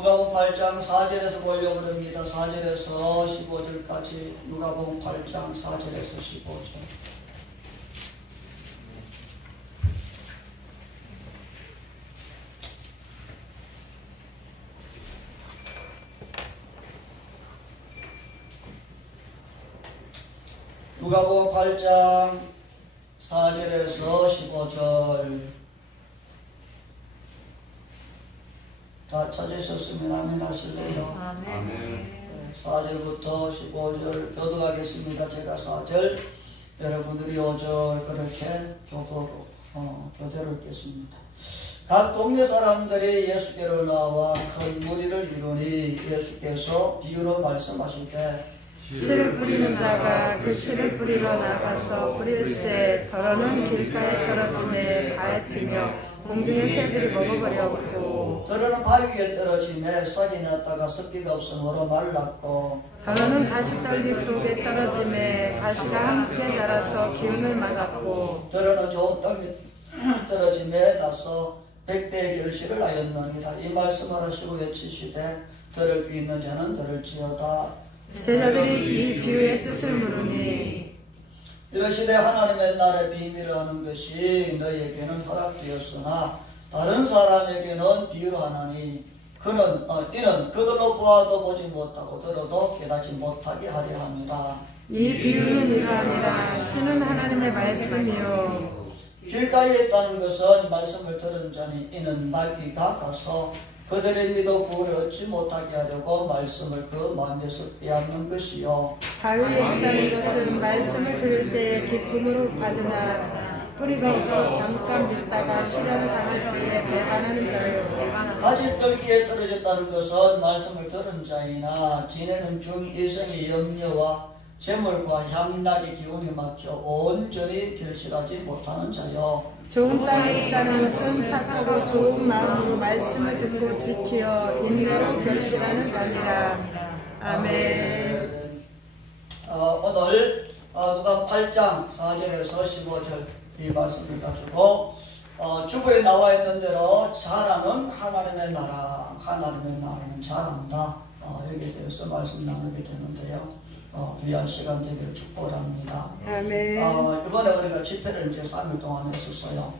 누가복음 8장 4절에서 보려고 합니다. 4절에서 15절까지 누가복음 8장 4절에서 15절. 누가복음 8장 4절에서 15절. 다 찾으셨으면 아멘 하실래요? 아멘. 4절부터 15절 교도하겠습니다. 제가 4절, 여러분들이 5절 그렇게 교대로 읽겠습니다. 각 동네 사람들이 예수께로 나와 큰 무리를 이루니 예수께서 비유로 말씀하시되 씨를 뿌리는 자가 그 씨를 뿌리러 나가서 뿌릴새 더러는 길가에 떨어지매 밟히며 공중의 새들이 먹어버렸고 더러는 바위 위에 떨어지매 싹이 났다가 습기가 없으므로 말랐고 더러는 가시떨기 속에 떨어지매 가시가 함께 자라서 기운을 막았고 더러는 좋은 땅에 떨어지매 나서 100배의 결실을 하였느니라. 이 말씀을 하시고 외치시되 들을 귀 있는 자는 들을지어다. 제자들이 이 비유의 뜻을 물으니 이러시되 하나님의 나라의 비밀을 아는 것이 너희에게는 허락되었으나 다른 사람에게는 비유로 하나니 이는 그들로 보아도 보지 못하고 들어도 깨닫지 못하게 하려 합니다. 이 비유는 이러하니라. 씨는 하나님의 말씀이요 길가에 있다는 것은 말씀을 들은 자니 이는 마귀가 가서 그들의 믿어 구원을 얻지 못하게 하려고 말씀을 그 마음에서 빼앗는 것이요. 바위에 있다는 것은 말씀을 들을 때에 기쁨으로 받으나 뿌리가 없어 잠깐 믿다가 시련을 당할 때에 배반하는 자요. 가시떨기에 떨어졌다는 것은 말씀을 들은 자이나 지내는 중 이성의 염려와 재물과 향락의 기운이 막혀 온전히 결실하지 못하는 자요. 좋은 땅에 있다는 것은 착하고 좋은 마음으로 말씀을 듣고 지키어 인내로 결실하는 자니라. 아멘. 오늘 누가 8장 4절에서 15절 이 말씀을 가지고 주부에 나와 있는 대로 자라는 하나님의 나라, 하나님의 나라는 자란다. 여기에 대해서 말씀 나누게 되는데요. 귀한 시간 되기를 축복합니다. 아멘. 이번에 우리가 집회를 이제 3일 동안 했었어요.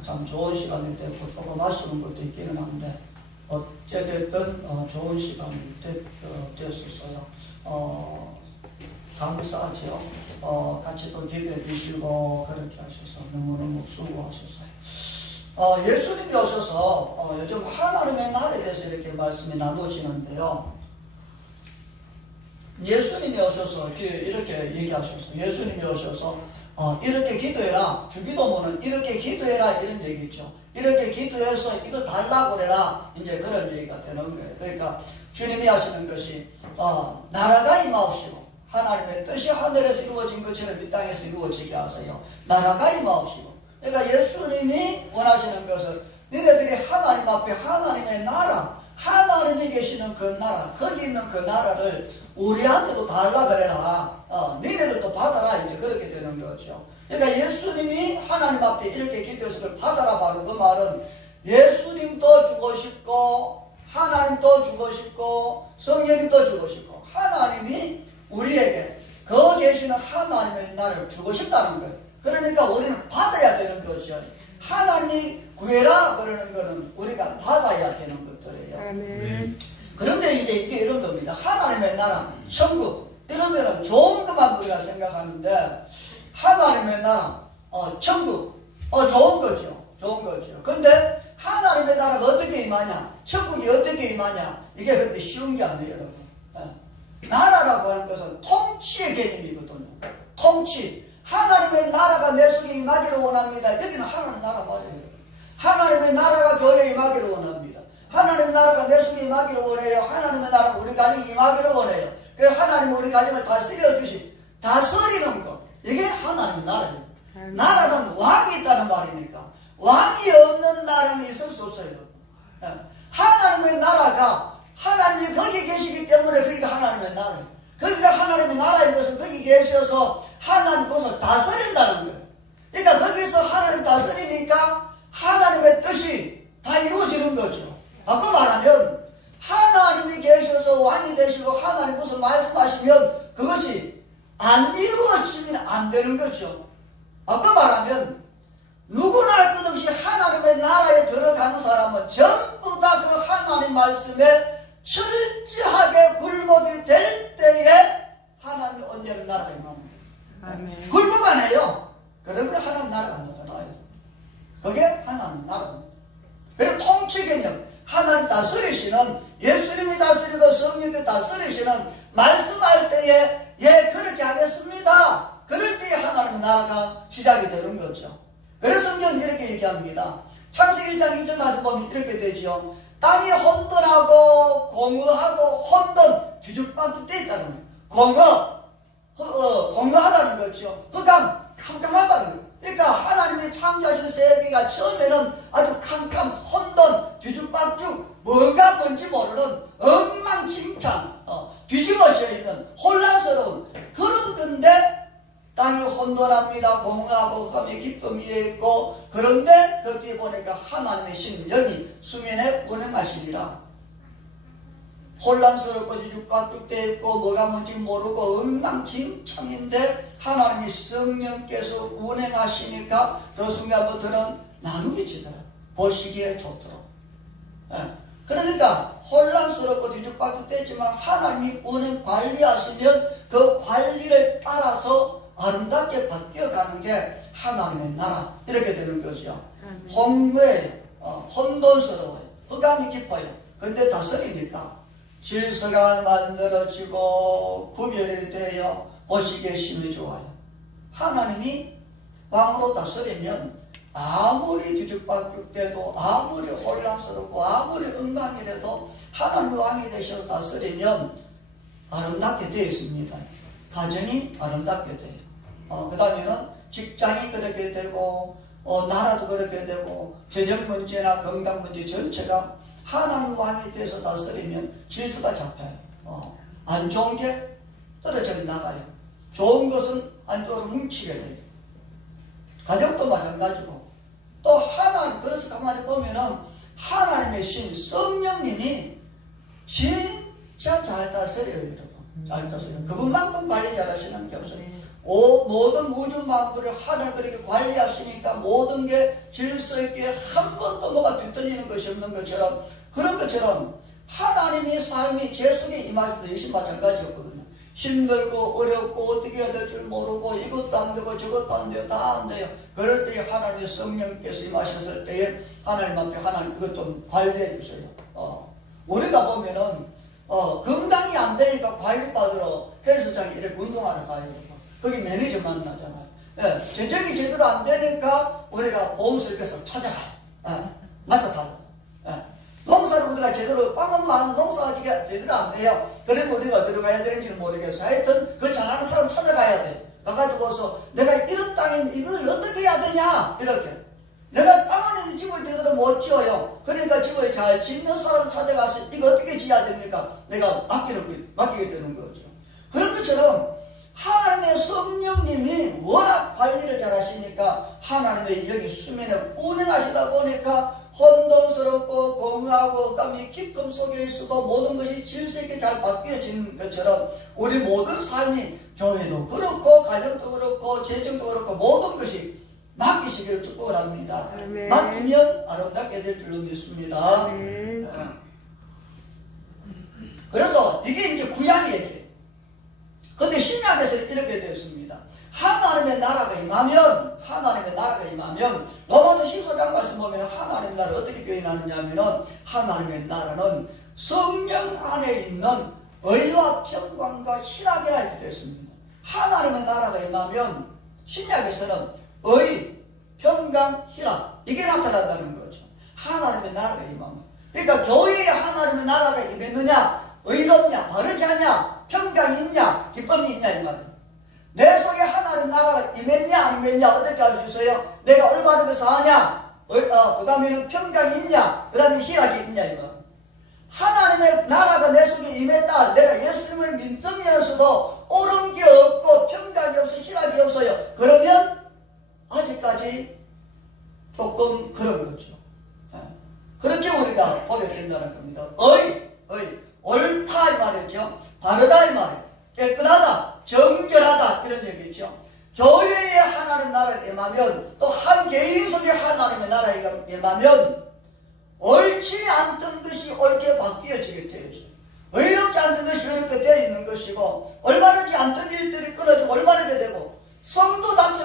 참 좋은 시간이 됐고 조금 아쉬운 것도 있기는 한데 어쨌든 좋은 시간이 됐었어요. 감사하죠. 같이 또 기도해 주시고 그렇게 하셔서 너무너무 수고하셨어요. 예수님이 오셔서 요즘 하나님의 나라에 대해서 이렇게 말씀이 나눠지는데요. 예수님이 오셔서 이렇게 얘기하셨어요. 예수님이 오셔서 이렇게 기도해라. 주기도문은 이렇게 기도해라 이런 얘기죠. 이렇게 기도해서 이거 달라고 그래라. 이제 그런 얘기가 되는 거예요. 그러니까 주님이 하시는 것이 나라가 임하옵시고 하나님의 뜻이 하늘에서 이루어진 것처럼 이 땅에서 이루어지게 하세요. 나라가 임하옵시고. 그러니까 예수님이 원하시는 것은 너희들이 하나님 앞에 하나님의 나라, 하나님이 계시는 그 나라, 거기 있는 그 나라를 우리한테도 달라 그래라. 너희들도 받아라. 이제 그렇게 되는 거죠. 그러니까 예수님이 하나님 앞에 이렇게 기도해서 그걸 받아라 바로 그 말은 예수님도 주고 싶고 하나님도 주고 싶고 성령님도 주고 싶고 하나님이 우리에게 거 계시는 하나님의 나라를 주고 싶다는 거예요. 그러니까 우리는 받아야 되는 거죠. 하나님이 구해라 그러는 거는 우리가 받아야 되는 것들이에요. 아멘. 그런데 이제 이게 이런 겁니다. 하나님의 나라, 천국 이러면은 좋은 것만 우리가 생각하는데 하나님의 나라, 천국, 좋은 거죠. 좋은 거죠. 근데 하나님의 나라가 어떻게 임하냐? 천국이 어떻게 임하냐? 이게 그렇게 쉬운 게 아니에요, 여러분. 나라라고 하는 것은 통치의 개념이거든요. 통치. 하나님의 나라가 내 속에 임하기를 원합니다. 여기는 하나님의 나라 맞아요. 하나님의 나라가 교회에 임하기를 원합니다. 하나님의 나라가 내 속에 임하기를 원해요. 하나님의 나라가 우리 가정에 임하기를 원해요. 그 하나님은 우리 가정을 다스려 주시. 다스리는 것. 이게 하나님의 나라예요. 나라는 왕이 있다는 말이니까. 왕이 없는 나라는 있을 수 없어요. 하나님의 나라가 하나님이 거기 계시기 때문에 거기가 하나님의 나라예요. 거기가 하나님의 나라인 것은 거기 계셔서 하나님 것을 다스린다는 거예요. 그러니까 거기서 하나님 다스리니까 하나님의 뜻이 다 이루어지는 거죠. 바꿔 말하면 하나님이 계셔서 왕이 되시고 하나님 무슨 말씀하시면 그것이 안 이루어지면 안 되는 거죠. 아까 말하면 누구나 할 것 없이 하나님의 나라에 들어가는 사람은 전부 다 그 하나님 말씀에 철저하게 굴복이 될 때에 하나님의 언제는 나라가 임합니다. 아멘. 굴복 안 해요. 그러면 하나님 나라가 못 나와요. 그게 하나님 나라입니다. 그리고 통치 개념, 하나님 다스리시는, 예수님이 다스리고 성령이 다스리시는 말씀할 때에 예 그렇게 하겠습니다. 그럴 때에 하나님의 나라가 시작이 되는 거죠. 그래서 성경은 이렇게 얘기합니다. 창세기 1장 2절 말씀 보면 이렇게 되죠. 땅이 혼돈하고 공허하고 혼돈 뒤죽박죽 돼 있다는 거예요. 공허하다는 거죠. 흑암 캄캄하다는 거예요. 그러니까 하나님이 창조하신 세계가 처음에는 아주 캄캄 혼돈 뒤죽박죽 뭐가 뭔지 모르는 엉망진창 뒤집어져 있는 혼란스러운 그런 건데 땅이 혼돈합니다. 공허하고 흑암의 기쁨이 있고 그런데 거기에 보니까 하나님의 심령이 수면에 운행하시리라. 혼란스럽고 뒤죽박죽되어 있고 뭐가 뭔지 모르고 엉망진창인데 하나님이 성령께서 운행하시니까 그 순간부터는 나누어지더라. 보시기에 좋도록. 그러니까 혼란스럽고 뒤죽박죽되지만 하나님이 운행 관리하시면 그 관리를 따라서 아름답게 바뀌어가는 게 하나님의 나라 이렇게 되는 거죠. 혼외예요. 혼돈스러워요. 흑암이 깊어요. 근데 다스리니까 질서가 만들어지고 구별이 되어 보시기에 심히 좋아요. 하나님이 왕으로 다스리면 아무리 뒤죽박죽돼도 아무리 혼란스럽고 아무리 엉망이라도 하나님이 왕이 되셔서 다스리면 아름답게 되어 있습니다. 가정이 아름답게 돼요. 그 다음에는 직장이 그렇게 되고 나라도 그렇게 되고 재정 문제나 건강 문제 전체가 하나님 왕이 돼서 다스리면 질서가 잡혀요. 안 좋은 게 떨어져 나가요. 좋은 것은 안쪽으로 뭉치게 돼요. 가정도 마찬가지고 또 하나님 그래서 가만히 보면은 하나님의 신 성령님이 진짜 잘 다스려요. 여러분 잘 다스려요. 그분만큼 관리 잘하시는 게 없어요. 모든 우주 만물을 하늘 그렇게 관리하시니까 모든 게 질서 있게 한 번도 뭐가 뒤틀리는 것이 없는 것처럼 그런 것처럼 하나님의 삶이 제 속에 임하실 때 역시 마찬가지였거든요. 힘들고 어렵고 어떻게 해야 될 줄 모르고 이것도 안 되고 저것도 안 돼요. 다 안 돼요. 그럴 때에 하나님의 성령께서 임하셨을 때에 하나님 앞에 하나님 그것 좀 관리해 주세요. 우리가 보면은 건강이 안 되니까 관리받으러 헬스장에 이렇게 운동하러 가요. 거기 매니저 만나잖아요. 재정이 제대로 안 되니까 우리가 보험소를 계속 찾아가요. 맡아다요. 농사를 우리가 제대로 땅은 많은 농사가 제대로 안 돼요. 그러면 우리가 어디로 가야 되는지는 모르겠어요. 하여튼 그 잘하는 사람 찾아가야 돼. 가가지고서 내가 이런 땅에 이걸 어떻게 해야 되냐 이렇게. 내가 땅 안에 집을 제대로 못 지어요. 그러니까 집을 잘 짓는 사람 찾아가서 이거 어떻게 지어야 됩니까? 내가 맡기게 되는 거죠. 그런 것처럼 하나님의 성령님이 워낙 관리를 잘 하시니까 하나님의 영이 수면에 운행하시다 보니까 혼돈스럽고 공허하고 흑암이 깊음 속에 있어도 모든 것이 질서 있게 잘 바뀌어지는 것처럼 우리 모든 삶이 교회도 그렇고 가정도 그렇고 재정도 그렇고 모든 것이 맡기시기를 축복을 합니다. 아멘. 맡기면 아름답게 될 줄로 믿습니다. 아멘. 그래서 이게 이제 구약 얘기예요. 근데 신약에서 이렇게 되어 있습니다. 하나님의 나라가 임하면 로마서 14장 말씀 보면 하나님의 나라를 어떻게 표현하느냐 하면 하나님의 나라는 성령 안에 있는 의와 평강과 희락이라 이렇게 되어 있습니다. 하나님의 나라가 임하면 신약에서는 의, 평강, 희락 이게 나타난다는 거죠. 하나님의 나라가 임하면 그러니까 교회에 하나님의 나라가 임했느냐 의롭냐 바르게 하냐 평강이 있냐 기쁨이 있냐 이 말이에요. 내 속에 하나님 나라가 임했냐 안 임했냐 어떻게 알 수 있어요? 내가 올바르게 사냐 그 다음에는 평강이 있냐 그 다음에 희락이 있냐 이 말이에요. 하나님의 나라가 내 속에 임했다. 내가 예수님을 믿으면서도 옳은 게 없고 평강이 없어 희락이 없어요. 그러면 아직까지 조금 그런 거죠. 그렇게 우리가 보게 된다는 겁니다. 의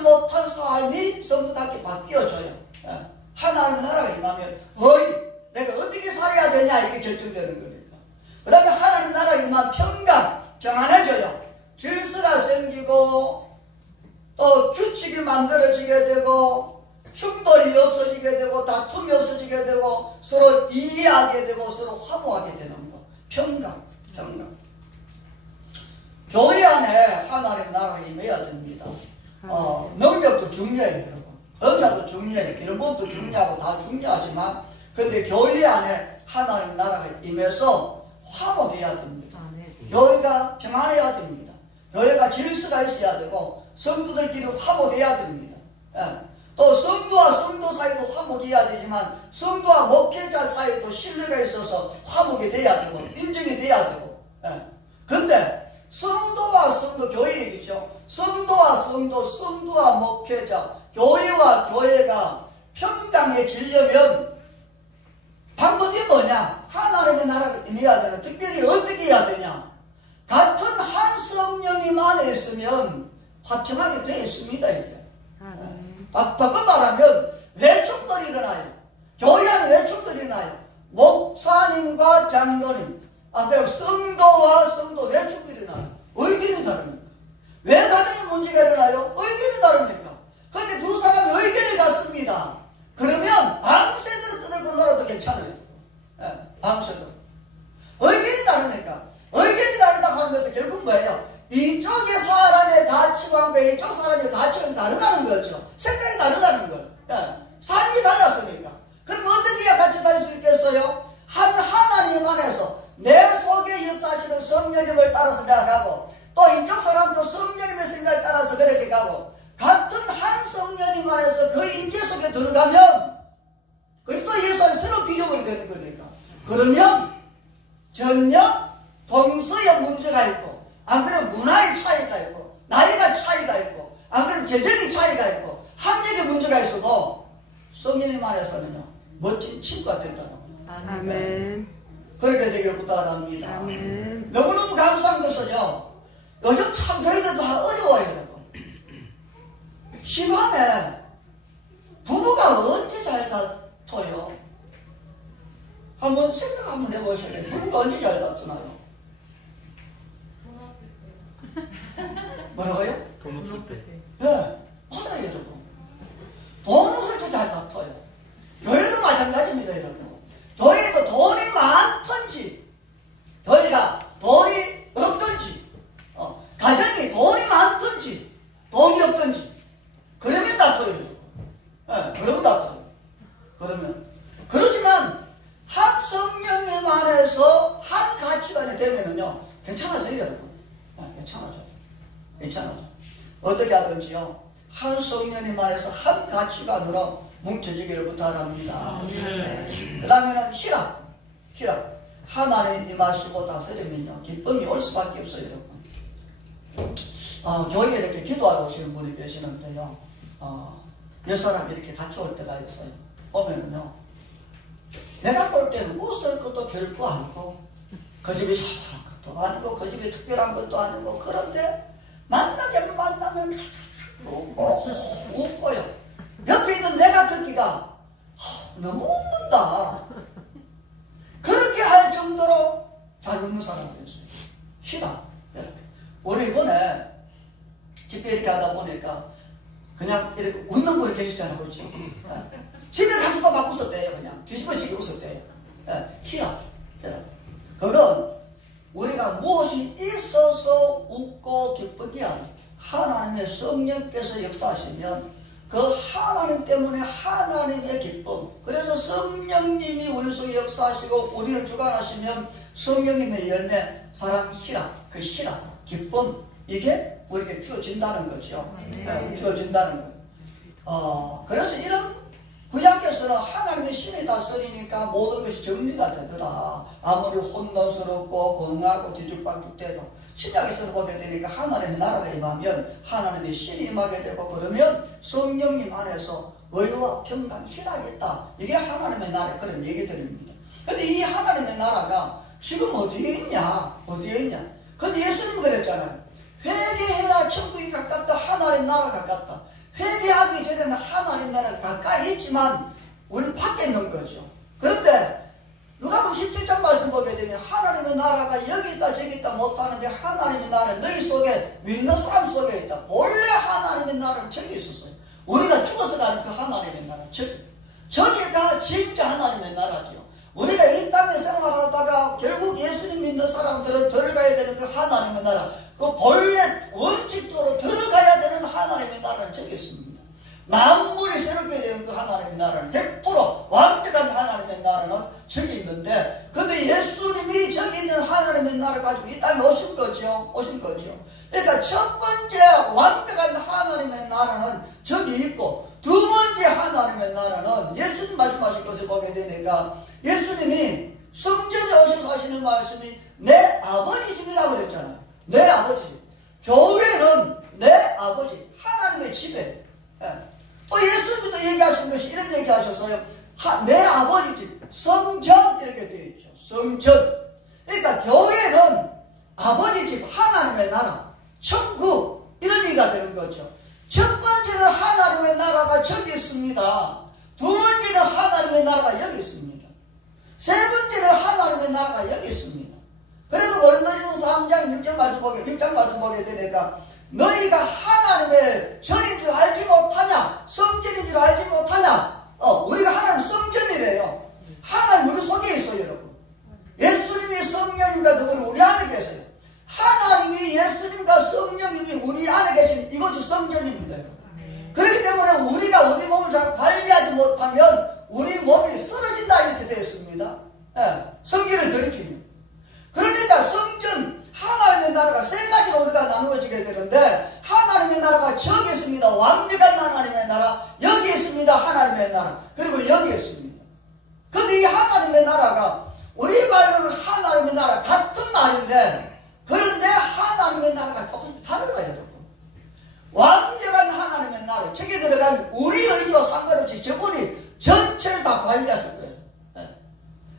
못한 삶이 성도답게 바뀌어져요. 하나님 나라가 임하면 내가 어떻게 살아야 되냐 이게 결정되는 거니까. 그 다음에 하나님 나라가 임하면 평강, 평안해져요. 질서가 생기고 또 규칙이 만들어지게 되고 충돌이 없어지게 되고 다툼이 없어지게 되고 서로 이해하게 되고 서로 화목하게 되는 거. 평강. 교회 안에 하나님 나라가 임해야 됩니다. 능력도 중요해요, 여러분. 은사도 중요해요. 기름부음도 중요하고 다 중요하지만 근데 교회 안에 하나님 나라가 임해서 화목해야 됩니다. 교회가 평안해야 됩니다. 교회가 질서가 있어야 되고 성도들끼리 화목해야 됩니다. 또 성도와 성도 사이도 화목해야 되지만 성도와 목회자 사이도 신뢰가 있어서 화목이 돼야 되고 인정이 돼야 되고. 근데 성도와 성도, 교회 얘기죠. 성도와 성도, 성도와 목회자, 교회와 교회가 평강해지려면 방법이 뭐냐? 하나님의 나라가 임해야 되는, 특별히 어떻게 해야 되냐? 같은 한 성령님 안에 있으면 화평하게 되어 있습니다, 이제. 바꿔 말하면 외충돌이 일어나요. 교회 안에 외충돌이 일어나요. 목사님과 장로님, 그리고 성도와 성도 외충돌이 일어나요. 의견이 다릅니까? 왜 다른 문제가 일어나요? 의견이 다릅니까? 그런데 두 사람이 의견이 같습니다. 그러면 밤새도록 떠들고 놀아도 괜찮아요. 밤새도록. 의견이 다르니까. 의견이 다르다고 하는 것은 결국 뭐예요? 이쪽의 사람의 가치관과 이쪽 사람의 가치관이 다르다는 거죠. 생각이 다르다는 거예요. 삶이 달랐으니까. 그럼 어떻게 해야 같이 다닐 수 있겠어요? 하나님 안에서 내 속에 역사하시는 성령님을 따라서 나가고 또 이쪽 사람도 성령님의 생각을 따라서 그렇게 가고 같은 한 성령님 안에서 그 임재 속에 들어가면 그리스도 예수 안에 새로운 피조물이 되는 거니까. 그러면 전혀 동서의 문제가 있고 안 그러면 문화의 차이가 있고 나이가 차이가 있고 안 그러면 재정의 차이가 있고 한국의 문제가 있어도 성령님 안에서는요 멋진 친구가 된다는 거예요. 아멘. 그렇게 되기를 부탁합니다. 아멘. 너무너무 감사한 것은요 요즘 참 저희들도 다 어려워요, 여러분. 집안에 부부가 언제 잘 다퉈요? 한번 생각 한번 해보실래요? 부부가 언제 잘 다투나요? 뭐라고요? 돈 없을 때. 네, 맞아요, 여러분. 돈 없을 때 잘 다퉈요. 교회도 마찬가지입니다, 여러분. 교회도 돈이 많든지, 교회가 돈이 없든지, 가정이 돈이 많든지, 돈이 없든지, 그러면 다퉈요. 네, 그러면 다퉈요. 그렇지만, 한 성령님 안에서 한 가치관이 되면은요, 괜찮아져요, 여러분. 괜찮아져요. 어떻게 하든지요, 한 성령님 안에서 한 가치관으로 뭉쳐지기를 부탁합니다. 그 다음에는 희락. 하나님이 임하시고 다스리면요, 기쁨이 올 수밖에 없어요, 여러분. 교회에 이렇게 기도하러 오시는 분이 계시는데요, 몇 사람이 이렇게 같이 올 때가 있어요. 오면은요, 내가 볼 때는 웃을 것도 별거 아니고, 그 집이 자상한 것도 아니고, 그 집이 특별한 것도 아니고, 그런데 만나면 웃고요. 옆에 있는 내가 듣기가 너무 웃는다. 그렇게 할 정도로 잘 웃는 사람이 있어요. 희락. 우리 이번에 집회 이렇게 하다 보니까 그냥 이렇게 웃는 분이 계시잖아요. 그렇죠? 집에 가서도 막 웃었대요. 그냥 뒤집어지게 웃었대요. 희락. 그건 우리가 무엇이 있어서 웃고 기쁜 게 아니에요. 하나님의 성령께서 역사하시면 그 하나님 때문에 하나님의 기쁨. 그래서 성령님이 우리 속에 역사하시고 우리를 주관하시면 성령님의 열매, 사랑, 희락, 그 희락, 기쁨, 이게 우리에게 주어진다는 거죠. 주어진다는 거예요. 그래서 이런 구약에서는 하나님의 신이 다스리니까 모든 것이 정리가 되더라. 아무리 혼돈스럽고 공하고 뒤죽박죽돼도 신약에서는 보게 되니까 하나님의 나라가 임하면 하나님의 신이 임하게 되고 그러면 성령님 안에서 의와 평강, 희락이 있다. 이게 하나님의 나라의 그런 얘기들입니다. 근데 이 하나님의 나라가 지금 어디에 있냐? 근데 예수님이 그랬잖아요. 회개해라, 천국이 가깝다. 하나님 나라가 가깝다. 하나님의 나라가 가까이 있지만 우리 밖에 있는 거죠. 그런데 누가복음 17장 말씀 보게 되면 하나님의 나라가 여기 있다 저기 있다 못하는데 하나님의 나라는 너희 속에 믿는 사람 속에 있다. 본래 하나님의 나라는 저기 있었어요. 우리가 죽어서 가는 그 하나님의 나라 저기가 진짜 하나님의 나라죠. 우리가 이 땅에 생활하다가 결국 예수님 믿는 사람들은 들어가야 되는 그 하나님의 나라, 그 본래 원칙적으로 들어가야 되는 하나님의 나라는 저기 있습니다. 만물이 새롭게 되는 그 하나님의 나라는 100% 완벽한 하나님의 나라는 저기 있는데, 근데 예수님이 저기 있는 하나님의 나라를 가지고 이 땅에 오신 거죠. 그러니까 첫 번째 완벽한 하나님의 나라는 저기 있고, 두 번째 하나님의 나라는 예수님 말씀하신 것을 보게 되니까 예수님이 성전에 오셔서 하시는 말씀이 내 아버지 집이라고 그랬잖아요. 내 아버지 집. 교회는 내 아버지 하나님의 집에. 또 예수님도 얘기하신 것이 이런 얘기하셨어요. 내 아버지 집 성전 이렇게 되어 있죠. 성전. 그러니까 교회는 아버지 집 하나님의 나라 천국 이런 얘기가 되는 거죠. 첫 번째는 하나님의 나라가 저기 있습니다. 두 번째는 하나님의 나라가 여기 있습니다. 세 번째는 하나님의 나라가 여기 있습니다. 그래도 고린도전서 3장 6장 말씀 보게 되니까 너희가 하나님의 전인 줄 알지 못하냐? 성전인 줄 알지 못하냐? 우리가 하나님 성전이래요. 하나님 우리 속에 있어요, 여러분. 예수님이 성령님과 더불어 우리 안에 계세요. 하나님이 예수님과 성령님이 우리 안에 계신 이것이 성전입니다. 그렇기 때문에 우리가 우리 몸을 잘 관리하지 못하면 우리 몸이 쓰러진다 이렇게 되어 있습니다. 성기를 들이키면. 그러니까 성전, 하나님의 나라가 세 가지로 우리가 나누어지게 되는데, 하나님의 나라가 저기 있습니다. 완벽한 하나님의 나라. 여기 있습니다. 하나님의 나라. 그리고 여기 있습니다. 그런데 이 하나님의 나라가 우리 말로는 하나님의 나라 같은 말인데, 그런데 하나님의 나라가 조금 달라요, 여러분. 완벽한 하나님의 나라, 저기 들어가면 우리 의지와 상관없이 저분이 전체를 다 관리하실 거예요.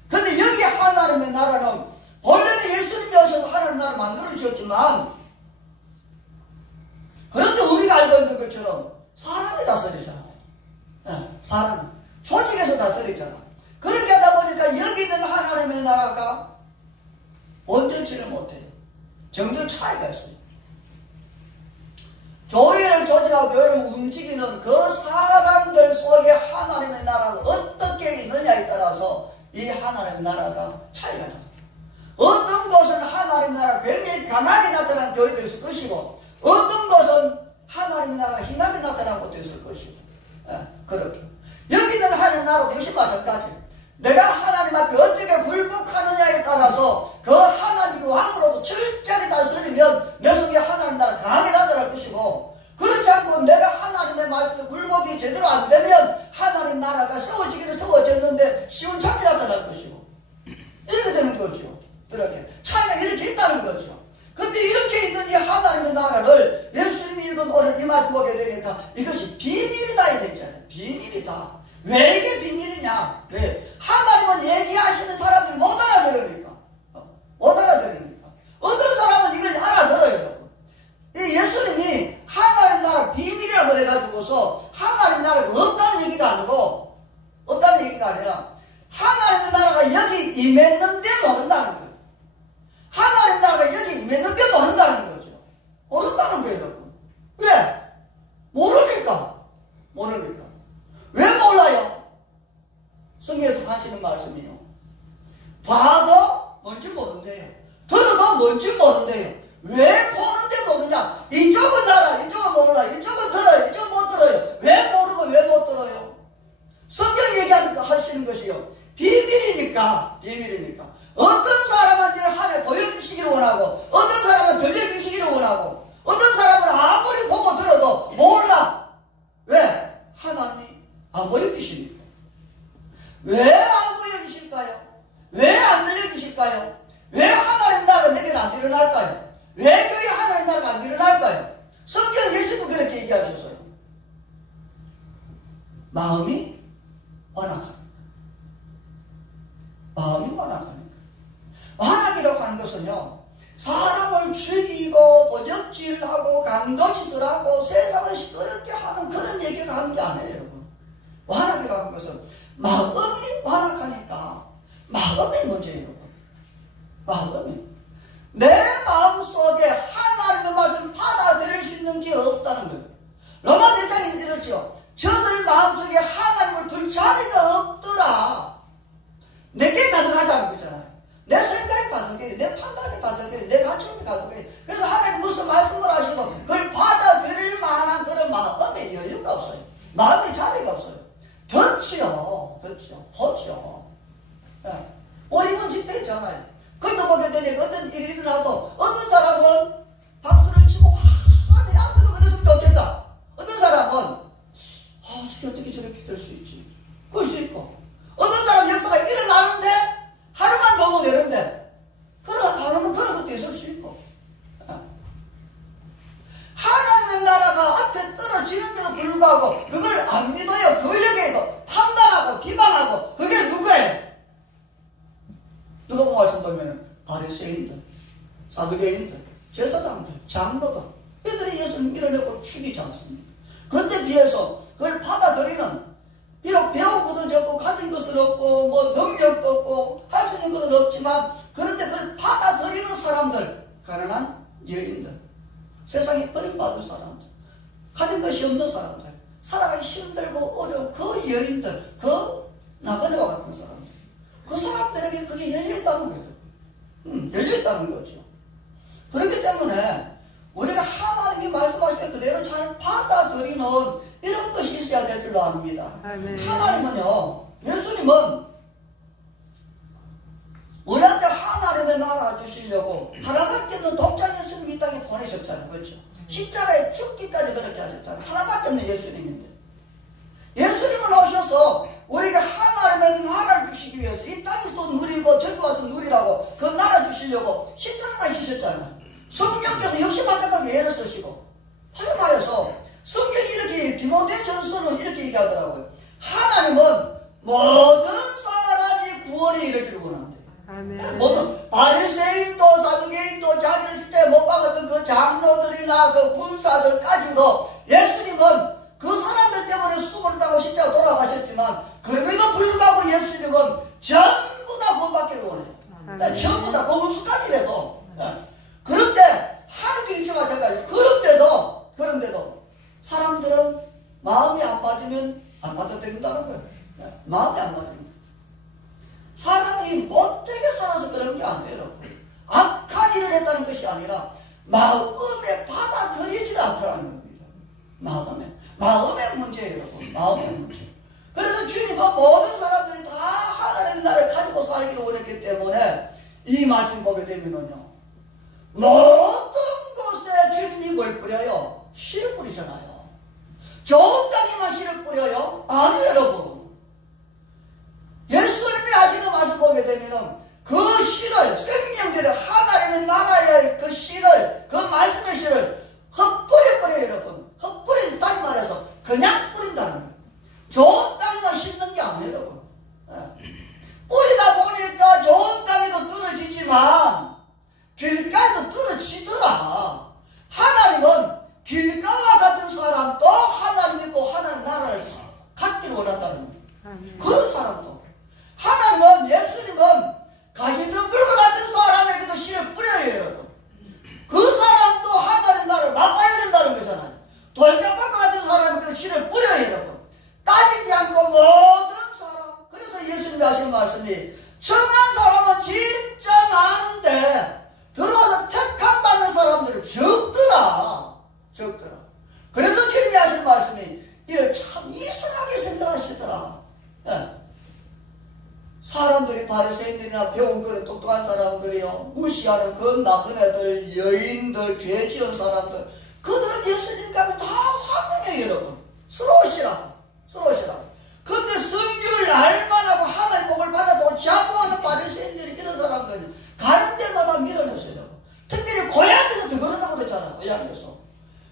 그런데 여기 하나님의 나라는 본래는 예수님이 오셔서 하나님 나라를 만들어 주셨지만, 그런데 우리가 알고 있는 것처럼 사람이 다스리잖아요. 사람, 조직에서 다스리잖아. 그렇게 하다 보니까 여기 있는 하나님의 나라가 온전치를 못해요. 정도 차이가 있어요. 교회를 조직하고 교회를 움직이는 그 사람들 속에 하나님의 나라가 어떻게 있느냐에 따라서 이 하나님의 나라가 차이가 나요. 어떤 곳은 하나님의 나라가 굉장히 강하게 나타나는 교회도 있을 것이고, 어떤 곳은 하나님의 나라가 희망하게 나타나는 것도 있을 것이고, 그렇게. 여기 있는 하나님의 나라도 역시 마찬가지예요. 내가 하나님 앞에 어떻게 굴복하느냐에 따라서 그 하나님의 왕으로도 철저히 다스리면 내 속에 하나님 나라 강하게 나타날 것이고, 그렇지 않고 내가 하나님의 말씀에 굴복이 제대로 안 되면 하나님 나라가 세워지기는 세워졌는데 시원찮게 나타날 것이고, 이렇게 되는 거죠. 이렇게 차이가 이렇게 있다는 거죠. 근데 이렇게 있는 이 하나님의 나라를 예수님이 읽은 오늘 이 말씀 보게 되니까 이것이 비밀이다 이렇게 있잖아요. 비밀이다. 왜 이게 비밀이냐? 왜? 하나님은 얘기하시는 사람들이 못 알아들으니까. 못 알아들으니까. 어떤 사람은 이걸 알아들어요, 여러분. 이 예수님이 하나님 나라 비밀이라고 그래가지고서 하나님 나라가 없다는 얘기가 아니고, 없다는 얘기가 아니라 하나님 나라가 여기 임했는데 모른다는 거예요. 하나님 나라가 여기 임했는데 모른다는 거죠. 모른다는 거예요, 여러분. 왜? 모르니까. 왜 몰라요? 성경에서 하시는 말씀이요. 봐도 뭔지 모른대요. 들어도 뭔지 모른대요. 왜 보는데 모르냐? 이쪽은 알아, 이쪽은 몰라, 이쪽은 들어요, 이쪽은 못 들어요. 왜 모르고 왜 못 들어요? 성경 얘기하시는 것이요. 비밀이니까. 어떤 사람한테는 하나님 보여주시기를 원하고, 어떤 사람은 들려주시기를 원하고, 어떤 사람은 아무리 보고 들어도 몰라. 왜? 하나님이 안 보여주십니까? 왜 안 보여주실까요? 왜 안 들려주실까요? 왜 하나님 나라가 내게는 안 일어날까요? 왜 그게 하나님 나라가 안 일어날까요? 성경 예수님 그렇게 얘기하셨어요. 마음이 완악하니까. 완악이라고 하는 것은요, 사람을 죽이고 도적질하고 강도짓을 하고 세상을 시끄럽게 하는 그런 얘기가 하는 게 아니에요, 여러분. 완악이라는 것은 마음이 완악하니까 마음의 문제예요. 마음이. 내 마음속에 하나님의 말씀을 받아들일 수 있는 게 없다는 거예요. 로마서 1장에 이렇죠. 저들 마음속에 하나님을 둘 자리가 없더라. 내게 가득하자는 거잖아요. 내 생각이 가득해, 내 판단이 가득해, 내 가치관이 가득해. 그래서 하나님 무슨 말씀을 하셔도 그걸 받아들일 만한 그런 마음의 여유가 없어요. 마음의 자리가 없어요. 덧지요. 보죠. 네. 우리 이번 집회 있잖아요. 그것도 보게 되니까 어떤 일이 일어나도 어떤 사람은 박수를 치고 내 아무도 그랬으면 좋겠다. 어떤 사람은 저게 어떻게 저렇게 될 수 있지? 그럴 수 있고 어떤 사람 역사가 일어나는데 하루만 넘어 되는데 하루는 그런 것도 있을 수 있고 하나님의 나라가 앞에 떨어지는데도 불구하고 그걸 안 믿어요. 그 역에도 판단하고 비방하고 그게 누구예요? 누가 뭐 말씀 보면 바리새인들, 사두개인들, 제사장들, 장로들 이들이 예수를 밀어내고 죽이지 않습니까? 그런데 비해서 그걸 받아들이는 비록 배운 것은 적고 가진 것은 없고 뭐 능력도 없고 할 수 있는 것은 없지만 그런데 그걸 받아들이는 사람들, 가난한 여인들, 세상에 버림받은 사람들, 가진 것이 없는 사람들, 살아가기 힘들고 어려운 그 여인들, 그 나그네와 같은 사람들, 그 사람들에게 그게 열려있다는 거예요. 열려있다는 거죠. 그렇기 때문에 우리가 하나님이 말씀하신 그대로 잘 받아들이는 이런 것이 있어야 될 줄로 압니다. 하나님은요, 예수님은 우리한테 하나님의 나라 주시려고 하나밖에 없는 독자 예수님 이 땅에 보내셨잖아요. 그렇죠? 십자가에 죽기까지 그렇게 하셨잖아요. 하나밖에 없는 예수님인데 예수님은 오셔서 우리가 하나님의 나라를 주시기 위해서 이 땅에서 누리고 저기 와서 누리라고 그 나라 주시려고 십자가가 주셨잖아요. 성령께서 역시 마찬가지로 예를 쓰시고 하여 말해서 성경이 이렇게 디모데전서는 이렇게 얘기하더라고요. 하나님은 모든 사람이 구원에 이르기를 원한대요. 모든 바리새인도 사두개인도 자기를 십자가에 못 박았던 그 장로들이나 그 군사들까지도 예수님은 그 사람들 때문에 수고를 따고 십자가 돌아가셨지만 그럼에도 불구하고 예수님은 전부 다 구원받기를 원해요. 전부 다 그 원수까지라도. 그런데 하나님께 일치 마찬가지예요. 그런데도 사람들은 마음이 안 맞으면 안 받아들인다는 거예요. 마음이 안 맞으면. 사람이 못되게 살아서 그런 게 아니에요, 여러분. 악한 일을 했다는 것이 아니라 마음에 받아들이지 않더라는 겁니다. 마음의 문제예요, 여러분. 마음의 문제. 그래서 주님은 모든 사람들이 다 하나님의 나라를 가지고 살기를 원했기 때문에 이 말씀 보게 되면은요, 모든 곳에 주님이 뭘 뿌려요? 씨를 뿌리잖아요. 좋은 땅에만 씨를 뿌려요? 아니요, 여러분. 예수님이 하시는 말씀 보게 되면은 그 씨를, 생명들을 하나님의 나라의 그 씨를, 그 말씀의 씨를 헛뿌려요, 여러분. 헛뿌린, 다시 말해서 그냥 뿌린다는 거예요. 좋은 땅에만 심는 게 아니에요, 여러분. 뿌리다 보니까 좋은 땅에도 떨어지지만 길가에도 떨어지더라. 하나님은 길가와 같은 사람도 하나님 믿고 하나님 나라를 갖기를 원한다는 거예요. 그런 사람도. 하나님은, 예수님은 가시덤불과 같은 사람에게도 씨를 뿌려요, 여러분. 그 사람도 하나님 나라를 맛봐야 된다는 거잖아요. 돌격불과 같은 사람에게도 씨를 뿌려요, 여러분. 따지지 않고 모든 사람. 그래서 예수님이 하시는 말씀이 정한 사람은 진짜 많은데 들어와서 택함 받는 사람들은 적더라. 그래서 주님이 하신 말씀이 이를 참 이상하게 생각하시더라. 사람들이 바리새인들이나 배운 그런 똑똑한 사람들이요, 무시하는 그 나그네들, 여인들, 죄 지은 사람들, 그들은 예수님 가면 다 환영해요, 여러분. 서러우시라. 근데 성경을 알만 하고 하나님 복을 받아도 자부하는 바리새인들이 이런 사람들 가는 데마다 밀어냈어요. 특별히 고향에서 더 그러다고 그랬잖아요. 고향에서.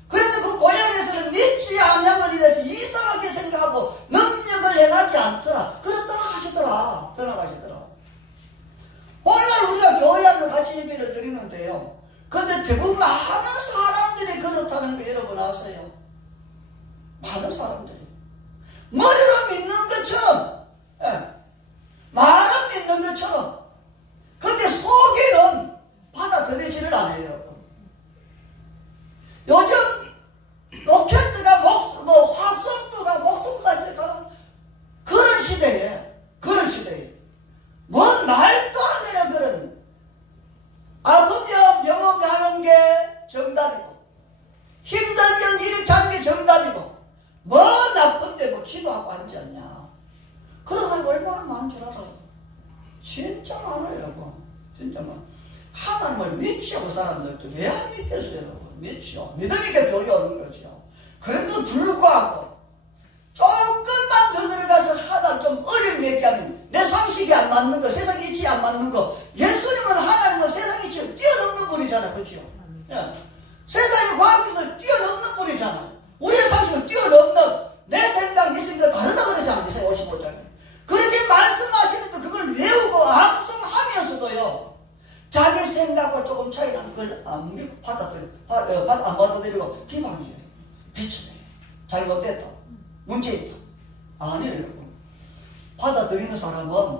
그래서 그 고향에서는 믿지 않으면 이래서 이상하게 생각하고 능력을 행하지 않더라. 그래서 떠나가시더라. 오늘 우리가 교회 하면 같이 예배를 드리는데요. 근데 대부분 많은 사람들이 그렇다는 거 여러분 아세요? 많은 사람들이. 머리로 믿는 것처럼, 말은 믿는 것처럼, 근데 속에는 받아들이지를 않아요, 여러분. 요즘 로켓트가 화성도가 목숨까지 가는 그런 시대에 뭔 말도 안 되는 그런 아프면 병원 가는 게 정답이고 힘들면 이렇게 하는 게 정답이고 뭐 나쁜데 뭐 기도하고 앉지 않냐. 그런 사람이 얼마나 많은 줄 알아요. 진짜 많아요, 여러분. 진짜 많아. 하나님을 믿죠. 그 사람들도 왜 안 믿겠어요, 여러분. 믿죠. 믿으니까 교리 오는 거죠. 그런데도 불구하고 조금만 더 들어가서 하다 좀 어려운 얘기하면 내 상식이 안 맞는 거, 세상 이치 안 맞는 거. 예수님은 하나님은 세상 이치를 뛰어넘는 분이잖아요. 그렇죠? 세상의 과학을 뛰어넘는 분이잖아요. 우리의 상식을 뛰어넘는 내 생각, 네 생각 다르다 그러잖아요. 이사야 55장에. 그렇게 말씀하시는데 그걸 외우고 암송하면서도요. 자기 생각과 조금 차이 나는 그걸 안 믿고 안 받아들이고 비방해요. 비판해요. 잘못됐다. 문제 있다. 아니에요, 여러분. 받아들이는 사람은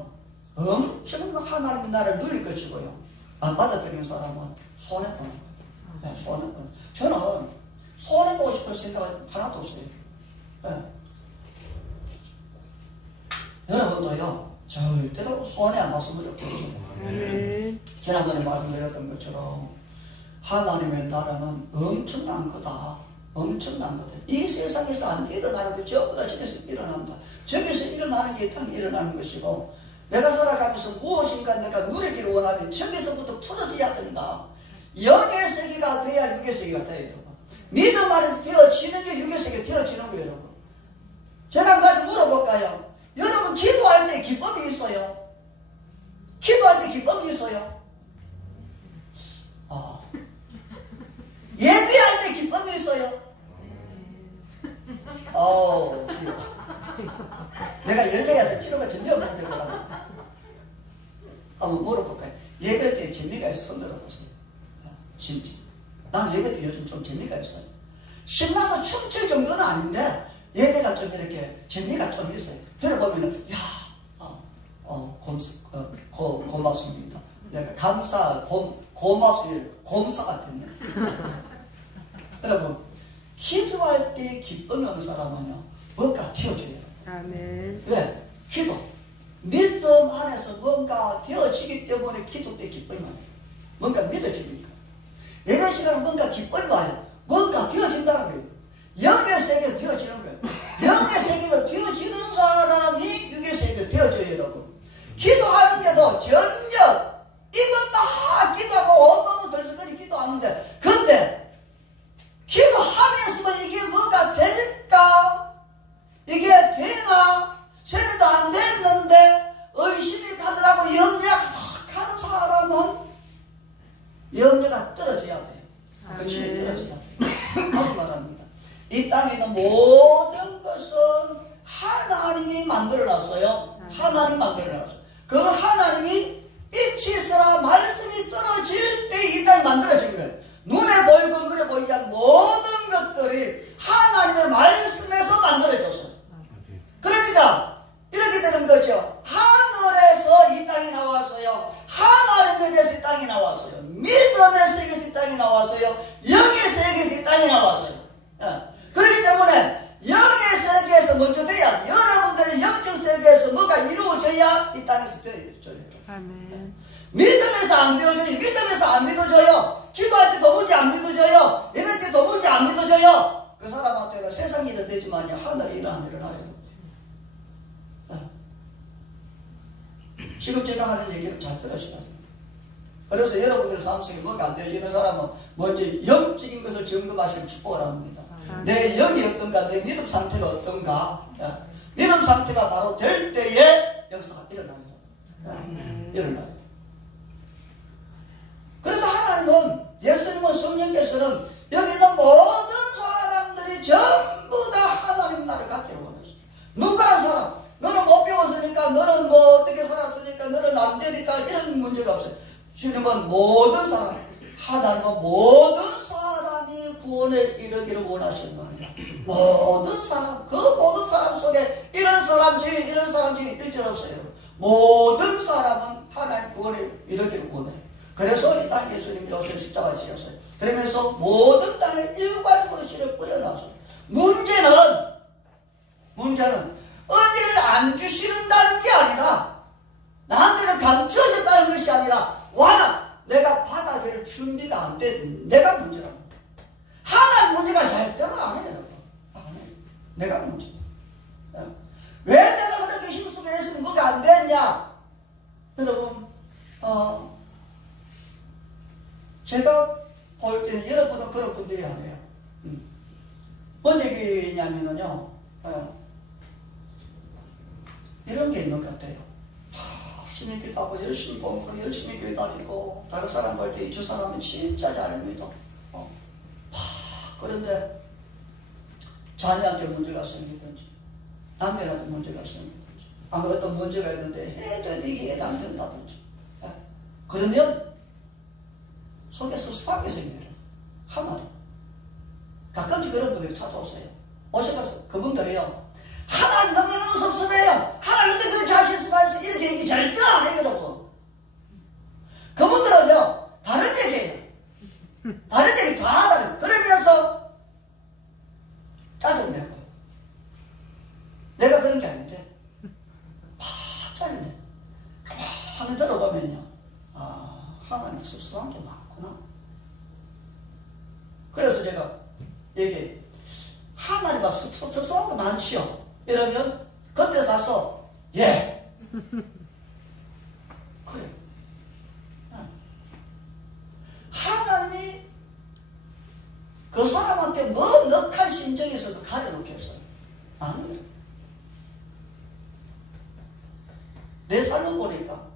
엄청난 하나님의 나라를 누릴 것이고요. 안 받아들이는 사람은 손해보는 거예요. 네, 손해보는. 저는 손해보고 싶은 생각은 하나도 없어요. 네. 여러분도요, 절대로 손해 안 봤으면 좋겠어요. 지난번에 말씀드렸던 것처럼 하나님의 나라는 엄청난 거다. 엄청난 거다. 이 세상에서 안 일어나는 거 전부 다 저기서 일어난다. 저기서 일어나는 게 이 땅에 일어나는 것이고 내가 살아가면서 무엇인가 내가 누리기를 원하면 저기서부터 풀어져야 된다. 영의 세계가 돼야 육의 세계가 돼요, 여러분. 믿음 안에서 되어지는 게 육의 세계가 되어지는 거예요, 여러분. 제가 한 가지 물어볼까요? 여러분 기도할 때 기쁨이 있어요? 기도할 때 기쁨이 있어요? 예배할 때 기쁨이 있어요? 내가 열려야 될 필요가 전혀 없는데 그러면 한번 물어볼까요? 예배 때 재미가 있어? 손 들어보세요. 진짜 난 예배 때 요즘 좀 재미가 있어요. 신나서 춤출 정도는 아닌데 예배가 좀 이렇게 재미가 좀 있어요. 들어보면은 고맙습니다. 내가 고맙습니다. 곰사가 됐네. 여러분 기도할 때 기쁨이 없는 사람은요 뭔가 되어줘요. 아멘. 왜? 기도 믿음 안에서 뭔가 되어지기 때문에 기도 때 기쁨이 와요. 뭔가 믿어지니까. 예배 시간에 뭔가 기쁨이 와요. 뭔가 되어진다는 거예요. 영의 세계에서 되어지는 거예요. 영의 세계에서 되어지는 사람이 육의 세계에서 되어져요, 여러분. 기도하는데도 전혀 이건 다 기도하고 온몸을 들썩거리 기도하는데 근데 기도하면서도 이게 뭐가 될까? 이게 되나? 전에도 안 됐는데 의심이 가더라고. 염려가 탁한 사람은 염려가 떨어져야 돼요. 근심이 떨어져야 돼요. 다시 말합니다. 이 땅에 있는 모든 것은 하나님이 만들어놨어요. 하나님 만들어놨어요. 그 하나님이 빛이 있어라 말씀이 떨어질 때 이 땅이 만들어진 거예요. 눈에 보이고 눈에 보이지 않는 모든 것들이 하나님의 말씀에서 만들어졌어요. 그러니까 이렇게 되는 거죠. 하늘에서 이 땅이 나왔어요. 하나님의 세계에서 이 땅이 나왔어요. 믿음의 세계에서 이 땅이 나왔어요. 영의 세계에서 이 땅이 나왔어요. 그렇기 때문에 영의 세계에서 먼저 돼야 여러분들의 영적 세계에서 뭐가 이루어져야 이 땅에서 되어져요. 아멘. 믿음에서 안 되어져요. 믿음에서 안 믿어져요. 기도할 때 도무지 안 믿어져요. 이럴 때 도무지 안 믿어져요. 그 사람한테는 세상 일은 되지만 하늘의 일은 안 일어나요. 지금 제가 하는 얘기를 잘 들으셔야 돼요. 그래서 여러분들 삶 속에 뭐가 안 되어지는 사람은 먼저 영적인 것을 점검하시는 축복을 합니다. 내 영이 어떤가, 내 믿음 상태가 어떤가. 믿음 상태가 바로 될 때에 역사가 일어나요. 일어나요. 그래서 하나님은, 예수님은, 성령께서는 여기 있는 모든 사람들이 전부 다 하나님 나라를 갖기를 원했어요. 누가 한 사람, 너는 못 배웠으니까, 너는 뭐 어떻게 살았으니까, 너는 안 되니까 이런 문제가 없어요. 주님은 모든 사람, 하나님은 모든 사람이 구원에 이르기를 원하신다. 모든 사람, 그 모든 사람 속에 이런 사람 중에 이런 사람 중에 일절 없어요. 모든 사람은 하나님 구원을 이루기를 원해요. 그래서 이 땅 예수님이 오셔서 십자가를 지었어요. 그러면서 모든 땅에 일괄적으로 씨를 뿌려놨어요. 문제는 은혜를 안 주시는다는 게 아니라, 나한테는 감추어졌다는 것이 아니라, 내가 받아들일 준비가 안 된 내가 문제라고. 하나님 문제가 절대로 안 해요. 안 해요. 내가 문제. 왜 내가 그렇게 힘쓰게 했으면 뭐가 안 됐냐? 여러분, 제가 볼 때는 여러분은 그런 분들이 아니에요. 뭔 얘기냐면요, 이런 게 있는 것 같아요. 열심히 기도하고 열심히 봉사하고 열심히 교회 다니고 다른 사람 볼 때 저 사람은 진짜 잘 믿어. 그런데 자녀한테 문제가 생기든지 남편한테 문제가 생기든지 어떤 문제가 있는데 해도 이게 해도 안 된다든지, 그러면 속에서 습하게 생겨요. 하나님. 가끔씩 그런 분들이 찾아오세요. 오셔서 그분들이요, 하나님 너무너무 섭섭해요. 하나님 어떻게 그렇게 하실 수가 있어? 이렇게 얘기 절대 안 해요, 여러분. 그분들은요, 다른 얘기예요. 다른 얘기 다 하다니. 그러면서 짜증내고. 내가 그런 게 아닌데, 짜증내. 가만히 들어보면요, 하나님 섭섭한 게 많구나. 그래서 제가 얘기해요. 하나님 앞 섭섭한 거 많지요. 이러면 그때 가서 그래. 하나님이 그 사람한테 뭐 넉한 심정이 있어서 가려놓겠어요? 아니에요. 내 삶을 보니까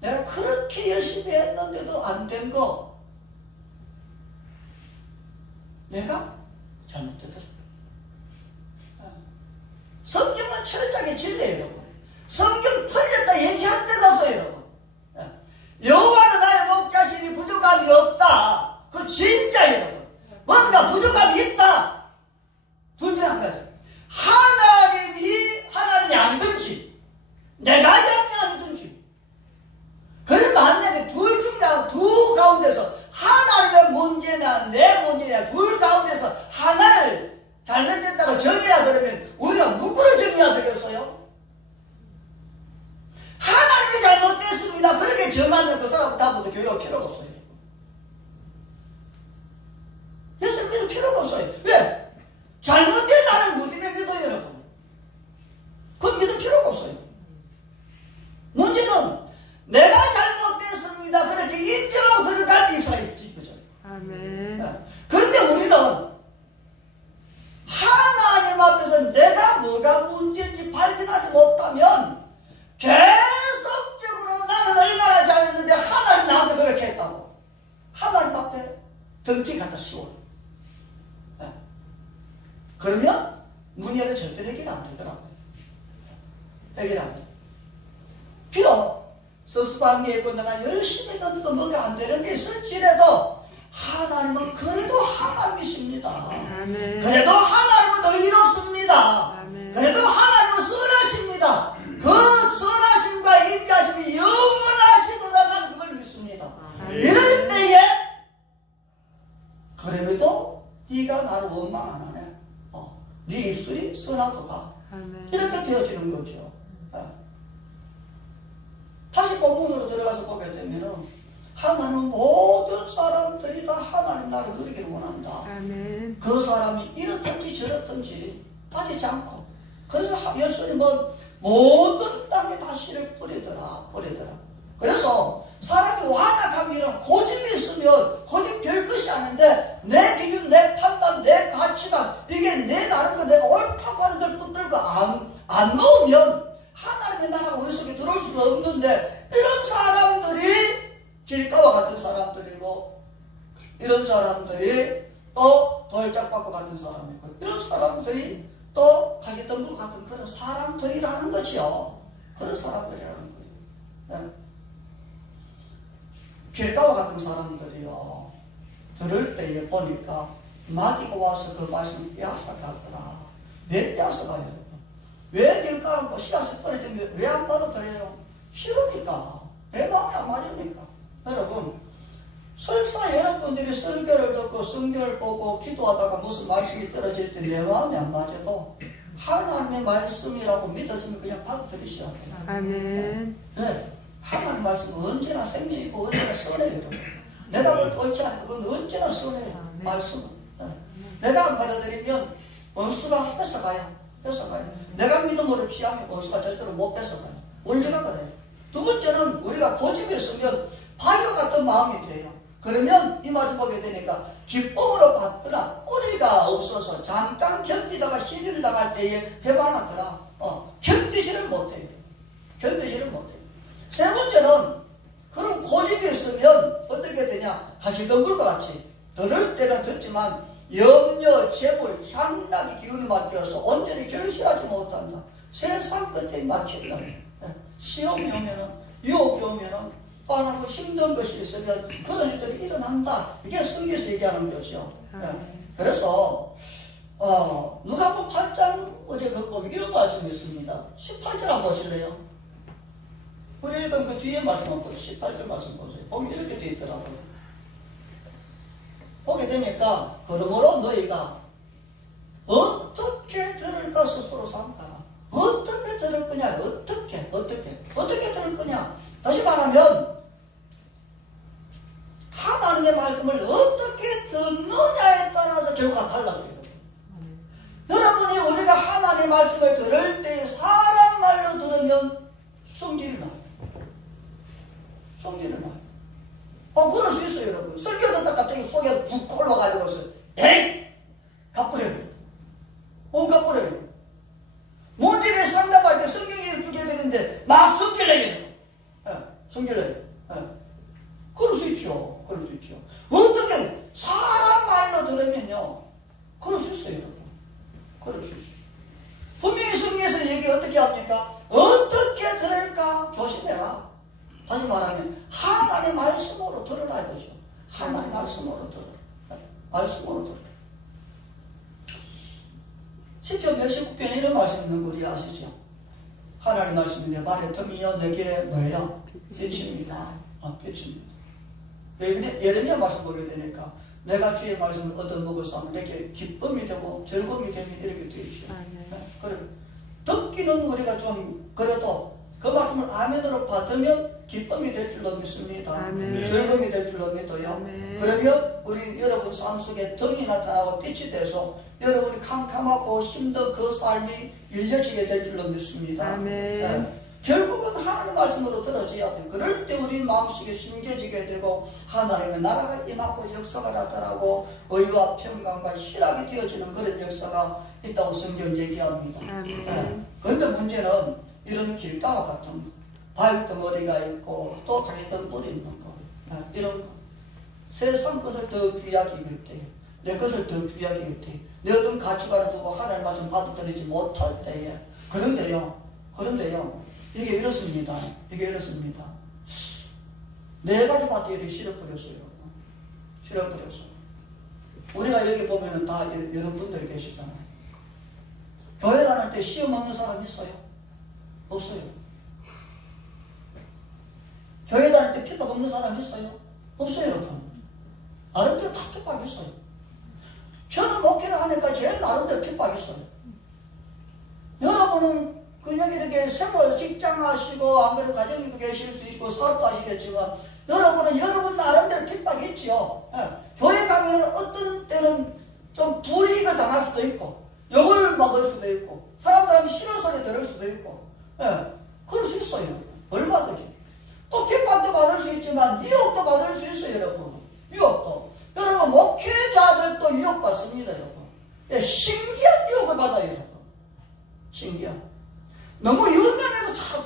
내가 그렇게 열심히 했는데도 안 된 거 내가 잘못되더라. 성경은 철저하게 진리예요, 여러분. 성경 틀렸다 얘기할 데가 없어요, 여러분. 여호와는 나의 목자시니 부족함이 없다. 그 진짜예요, 여러분. 뭔가 부족함이 있다. 둘 중에 한 가지. 하나님이 아니든지 내가 영이 아니든지, 그걸 만약에 둘 중에 두 가운데서 하나님의 문제냐 내 문제냐 둘 가운데서 하나를 잘못됐다고 정의라 그러면 우리가 누구를 정의해야 되겠어요? 하나님이 잘못됐습니다. 그렇게 정하면 그 사람 다음부터 교육할 필요가 없어요. 예수 믿을 필요가 없어요. 왜? 잘못된 나를 못 믿어요, 여러분. 그건 믿을 필요가 없어요. 문제는 내가 잘못됐습니다. 그렇게 인정하고 들어갈 때 있어야지, 그죠? 아멘. 그런데 우리는 하나님 앞에서 내가 뭐가 문제인지 발견하지 못하면 계속적으로 나는 얼마나 잘했는데 하나님 나한테 그렇게 했다고 하나님 앞에 덩치 갖다 씌워요. 그러면 문제는 절대 해결 안 되더라고요. 해결 안 돼. 비록 섭섭한 게 있고 내가 열심히 했는데도 뭐가 안 되는 게 있을지라도 하나님은 그래도 하나님이십니다. 아멘. 그래도 하나님은 의롭습니다. 아멘. 그래도 하나님은 선하십니다. 그 선하심과 인자심이 영원하시도다. 나는 그걸 믿습니다. 아멘. 이럴 때에 그럼에도 네가 나를 원망 안 하네. 네 입술이 선하도다. 아멘. 이렇게 되어지는 거죠. 다시 본문으로 들어가서 보게 되면은 하나님은 모든 사람들이 다 하나님 나를 누리기를 원한다. 아멘. 그 사람이 이렇든지 저렇든지 따지지 않고, 그래서 예수님은 모든 땅에 다 씨를 뿌리더라. 그래서 사람이 완악하면 고집이 있으면 고집 별 것이 아닌데 내 기준, 내 판단, 내 가치관, 이게 내 나름대로 내가 옳다고 하는 걸 붙들고 안 놓으면 하나님의 나라가 우리 속에 들어올 수가 없는데, 이런 사람들이 길가와 같은 사람들이고, 이런 사람들이 또 돌짝받고 같은 사람이고, 이런 사람들이 또 가시덤불 같은 그런 사람들이라는 거죠. 그런 사람들이라는 거예요. 네. 길가와 같은 사람들이요, 들을 때에 보니까 마귀가 와서 그 말씀을 빼앗아가더라. 왜 빼앗아가요? 왜 길가를 뭐 씨앗을 떨어졌는데 왜 안 받아들여요? 싫으니까. 내 마음이 안 맞으니까. 여러분, 설사 여러분들이 설교를 듣고 성경을 보고 기도하다가 무슨 말씀이 떨어질 때 내 마음이 안 맞아도 하나님의 말씀이라고 믿어주면 그냥 받아들이셔야 돼요. 아멘. 네. 하나님 말씀은 언제나 생명이고 언제나 선해요. 여러분. 내가 뭘 옳지 않아도 그건 언제나 선해요. 말씀은. 네. 내가 안 받아들이면 원수가 뺏어가요. 내가 믿음으로 취하면 원수가 절대로 못 뺏어가요. 원리가 그래요. 두 번째는 우리가 고집에 서면 바위와 같은 마음이 돼요. 그러면 이 말씀 보게 되니까 기쁨으로 받거나 뿌리가 없어서 잠깐 견디다가 시리를 당할 때에 배반하더라. 견디지를 못해요. 세 번째는 그럼 고집이 있으면 어떻게 되냐? 가시덤불과 같이 들을 때는 듣지만 염려, 재물, 향락이 기운이 맡겨서 온전히 결실하지 못한다. 세상 끝에 막혔다. 시험이 오면은, 유혹이 오면은, 또 하나 힘든 것이 있으면 그런 일들이 일어난다. 이게 성경에서 얘기하는 거죠. 그래서 누가복음 8장 어제 그 보면 이런 말씀이 있습니다. 18절 한번 보실래요? 우리 읽은 그 뒤에 말씀 한번 보세요. 18절 말씀 보세요. 보면 이렇게 되어 있더라고요. 보게 되니까 그러므로 너희가 어떻게 들을까 스스로 삼가라. 어떻게 들을 거냐? 어떻게 들을 거냐? 다시 말하면 하나님의 말씀을 어떻게 듣느냐에 따라서 결과가 달라져요. 여러분이 우리가 하나님의 말씀을 들을 때 사람 말로 들으면 성질이 나요. 그럴 수 있어요, 여러분. 설교 듣다 갑자기 속에 푹 올라가지고서 에이! 가버려요. 문제에 상담할 때 성경을 주게 되는데 막 성질내요. 그럴 수 있죠. 어떻게 사람 말로 들으면요. 그럴 수 있어요, 여러분. 분명히 성경에서 얘기 어떻게 합니까? 어떻게 들을까 조심해라. 다시 말하면 하나님의 말씀으로 들으라 이거죠. 하나님의 말씀으로 들어. 시편 119편에 이런 말씀이 있는 거 우리 아시죠? 하나님 말씀이 내 발의 틈이요 내 길에 뭐예요? 빛입니다. 빛입니다. 예레미야 말씀 보게 되니까 내가 주의 말씀을 얻어먹어서 내게 기쁨이 되고 즐거움이 되면 이렇게 되어 있죠. 그래. 듣기는 우리가 좀 그래도 그 말씀을 아멘으로 받으면 기쁨이 될 줄로 믿습니다. 아멘. 즐거움이 될 줄로 믿어요. 아멘. 그러면 우리 여러분 삶 속에 등이 나타나고 빛이 돼서 여러분이 캄캄하고 힘든 그 삶이 일려지게 될 줄로 믿습니다. 아멘. 결국은 하나님의 말씀으로 들어져야 돼요. 그럴 때 우리 마음속에 심겨지게 되고 하나님의 나라가 임하고 역사가 나타나고 의와 평강과 희락이 되어지는 그런 역사가 있다고 성경 얘기합니다. 그런데 문제는 이런 길가와 같은 거, 바위덩어리가 있고 또 가시덤불이 있는 거, 이런 거. 세상 것을 더 귀하게 여길 때, 내 것을 더 귀하게 여길 때, 내 어떤 가치관을 두고 하나님 말씀 받아들이지 못할 때에, 그런데요, 이게 이렇습니다. 네 가지 밭들이 실어버렸어요. 우리가 여기 보면은 다 여러분들이 계시잖아요. 교회 다닐 때 시험 없는 사람 있어요? 없어요. 교회 다닐 때 핍박 없는 사람 있어요? 없어요, 여러분. 나름대로 다 핍박 있어요. 저는 목회를 하니까 제 나름대로 핍박 있어요. 여러분은 그냥 이렇게 생활 직장 하시고 안 그래도 가정에도 계실 수 있고 사업도 하시겠지만 여러분은 여러분 나름대로 핍박이 있죠. 교회 가면 어떤 때는 좀 불이익을 당할 수도 있고 욕을 먹을 수도 있고 사람들한테 싫은 소리 들을 수도 있고 그럴 수 있어요. 얼마든지. 또 핍박도 받을 수 있지만 유혹도 받을 수 있어요, 여러분. 유혹도. 여러분 목회자들도 유혹받습니다, 여러분. 신기한 유혹을 받아요, 여러분. 신기한. 너무 유명해도 참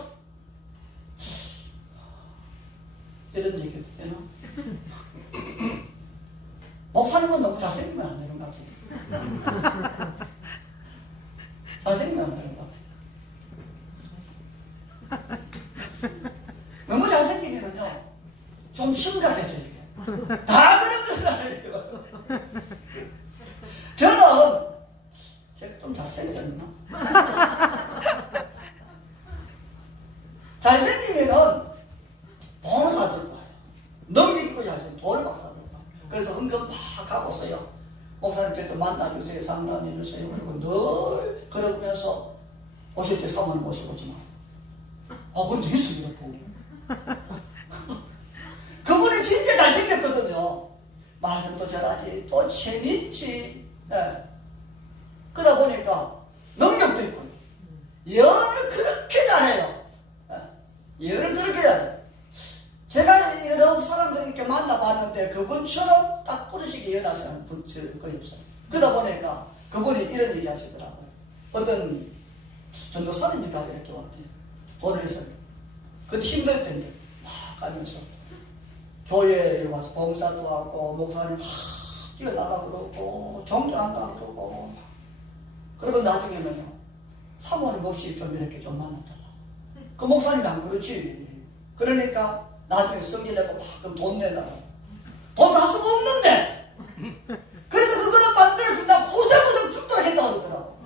이런 얘기도 되나? 목사님은 너무 잘생기면 안 되는 것 같아요. 잘생기면 안 되는 것 같아요. 너무 잘생기면은요 좀 심각해져요. 이게. 다 그런 것을 알아요. 저는 제가 좀 잘생겼나? 늘 그러면서 오실 때 사모님 모셔보지만 그래도 있습니다. 그분이 진짜 잘생겼거든요. 말씀도 잘하지, 또 재밌지. 예. 그러다 보니까 능력도 있고 예언을 그렇게 잘해요. 예. 예언을 그렇게 잘해요. 제가 여러 사람들 이렇게 만나봤는데 그분처럼 딱 부르시게 예언하시는 분 거의 없어요. 그러다 보니까 그분이 이런 얘기 하시더라고요. 어떤 전도사님이가 이렇게 왔대요. 돈을 해서. 그때 힘들 때인데 막 가면서 교회에 와서 봉사도 하고 목사님 뛰어나가고 그러고 존경한다 그러고 그리고 나중에는요 사모님 없이 좀 이렇게 좀 만나달라. 그 목사님이 안 그렇지. 그러니까 나중에 성질 내고 막 그럼 돈 내라고. 돈 다 쓰고 없는데 그래도 그거는 만들어준다 고생고생 죽도록 했다고 그러더라고.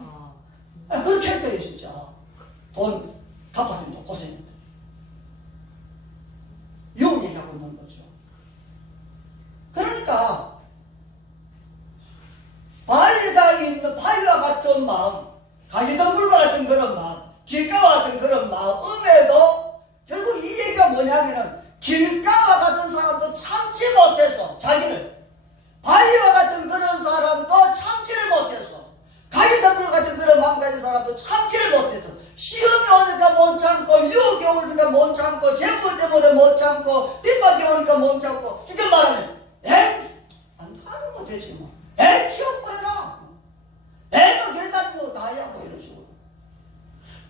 그렇게 했대요 진짜. 돈 갚아준다 고생했다. 요 얘기하고 있는 거죠. 그러니까 바위와 같은 마음, 가시덤불과 같은 그런 마음, 길가와 같은 그런 마음에도 결국 이 얘기가 뭐냐면은 길가와 같은 사람도 참지 못해서 자기를, 바위와 같은 그런 사람도 참지를 못해서, 가시덤불 같은 그런 마음 가진 사람도 참지를 못해서, 시험이 오니까 못 참고, 유혹이 오니까 못 참고, 재물 때문에 못 참고, 뒷바퀴 오니까 못 참고, 쉽게 말하면 에이 안 하는 거 되지 뭐, 에이 치워버려라, 에이 뭐 계단이 다야 뭐 이런 식으로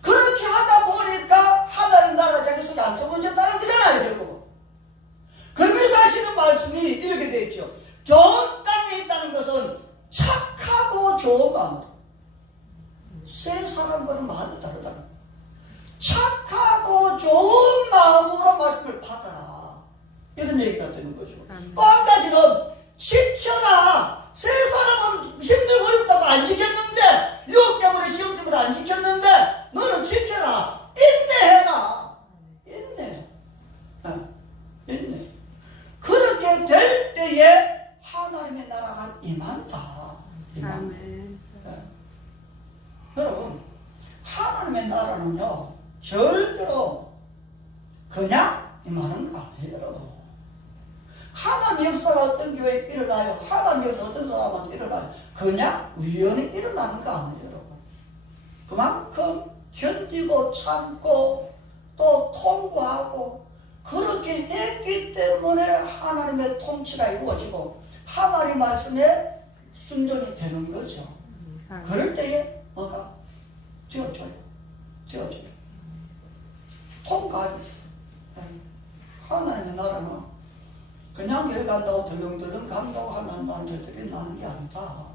그렇게 하다 보니까 하나님 나라 자기 속에 안 써본졌다는 거잖아요 결국은. 그러면서 하시는 말씀이 이렇게 되어 있죠. 좋은 땅에 있다는 것은 착하고 좋은 마음으로. 세 사람과는 마음이 다르다. 착하고 좋은 마음으로 말씀을 받아라, 이런 얘기가 되는 거죠. 또 한 가지는 지켜라. 세 사람은 힘들고 어렵다고 안 지켰는데, 유혹 때문에 시험 때문에 안 지켰는데 너는 지켜라. 인내해라. 인내. 인내. 그렇게 될 때에 하나님의 나라가 임한다. 아멘. 여러분, 하나님의 나라는요 절대로 그냥 임하는 거 아니에요. 여러분, 하나님의 역사가 어떤 교회에 일어나요, 하나님의 역사가 어떤 사람한테 일어나요, 그냥 우연히 일어나는 거 아니에요. 여러분, 그만큼 견디고 참고 또 통과하고 그렇게 했기 때문에 하나님의 통치가 이루어지고 하나님 말씀에 순종이 되는 거죠. 그럴 때에 뭐가 되어줘요. 통과하죠. 하나님의 나라는 그냥 여기 간다고 덜렁덜렁 간다고 하나님 나라는 절대로 나는 게 아니다.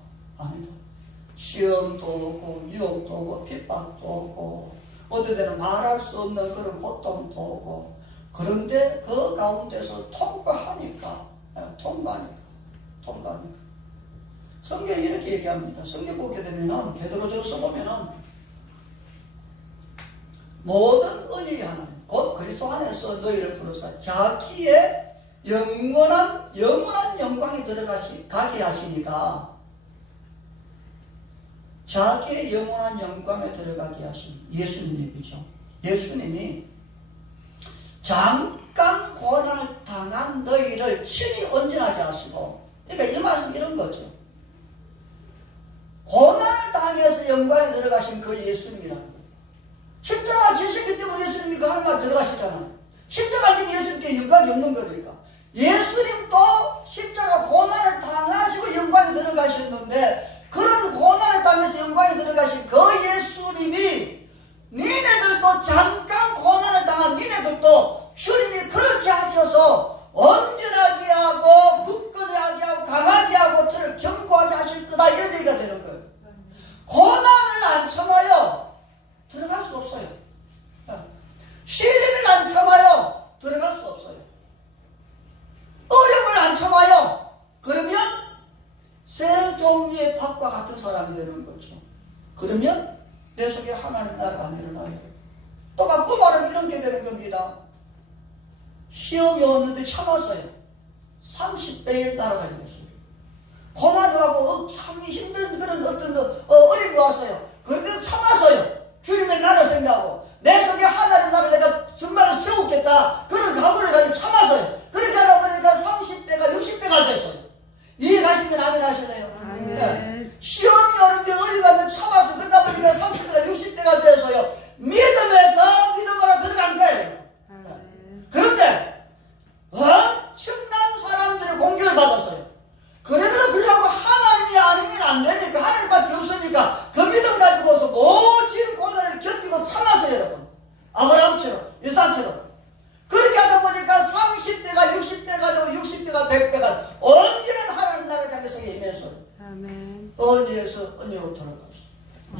시험도 오고 유혹도 오고 핍박도 오고 어떨 때는 말할 수 없는 그런 고통도 오고, 그런데 그 가운데서 통과하니까. 성경이 이렇게 얘기합니다. 성경 보게 되면은 베드로전서 보면은 모든 은혜의 하나님 곧 그리스도 안에서 너희를 부르사 자기의 영원한 영광이 가게 하시니까, 자기의 영원한 영광에 들어가게 하신 예수님 얘기죠. 예수님이 잠깐 고난을 당한 너희를 친히 온전하게 하시고, 그러니까 이 말씀 이런 거죠. 고난을 당해서 영광에 들어가신 그 예수님이라는 거예요. 십자가 지셨기 때문에 예수님이 그 하늘나라 들어가시잖아요. 십자가 지면 예수님께 영광이 없는 거니까. 예수님도 십자가 고난을 당하시고 영광에 들어가셨는데, 그런 고난을 당해서 영광에 들어가신 그 예수님이 니네들도 잠깐 고난을 당한 니네들도 주님이 그렇게 하셔서 온전하게 하고 굳건하게 하고 강하게 하고 들을 견고하게 하실 거다, 이런 얘기가 되는 거예요. 고난을 안 참아요, 들어갈 수 없어요. 시련을 안 참아요, 들어갈 수 없어요. 어려움을 안 참아요, 그러면 새 종류의 팥과 같은 사람이 되는 거죠. 그러면 내 속에 하나님의 나라가 안 일어나요. 또 바꿔 말하면 이런 게 되는 겁니다. 시험이 왔는데 참았어요. 30배의 나라가 되었어요. 고난이 와고 참 힘든 그런 어떤 어려움이 왔어요.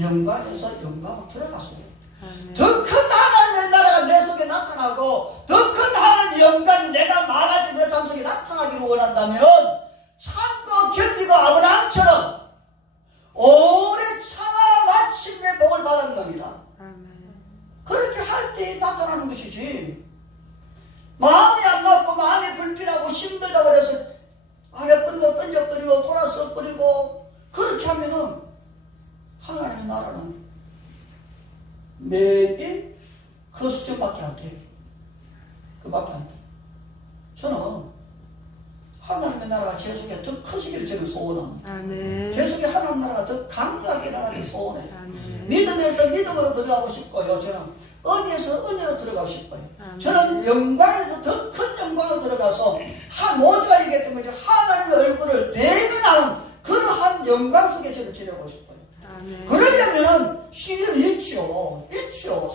영광에서 영광으로 들어갔어요. 아멘. 더 큰 하나님의 나라가 내 속에 나타나고 더 큰 하나님의 영광이 내가 말할 때 내 삶 속에 나타나기를 원한다면 참고 견디고 아브라함처럼 오래 참아 마침내 복을 받았느니라. 아멘. 그렇게 할 때 나타나는 것이지. 마음이 안 맞고 마음이 불필하고 힘들다고 해서 아래 뿌리고 던져버리고 돌아서 버리고 그렇게 하면은 하나님의 나라는 매일 그 수준밖에 안 돼요. 그밖에 안 돼요. 저는 하나님의 나라가 제 속에 더 커지기를 저는 소원합니다. 아멘. 제 속에 하나님 나라가 더 강하게 일어나기를 소원해요. 아멘. 믿음에서 믿음으로 들어가고 싶고요. 저는 은혜에서 은혜로 들어가고 싶어요. 아멘. 저는 영광에서 더 큰 영광으로 들어가서 모세가 얘기했던 것처럼 하나님의 얼굴을 대면하는 그러한 영광 속에 저는 지내고 싶어요. 아멘. 그러려면은 시련이 있죠.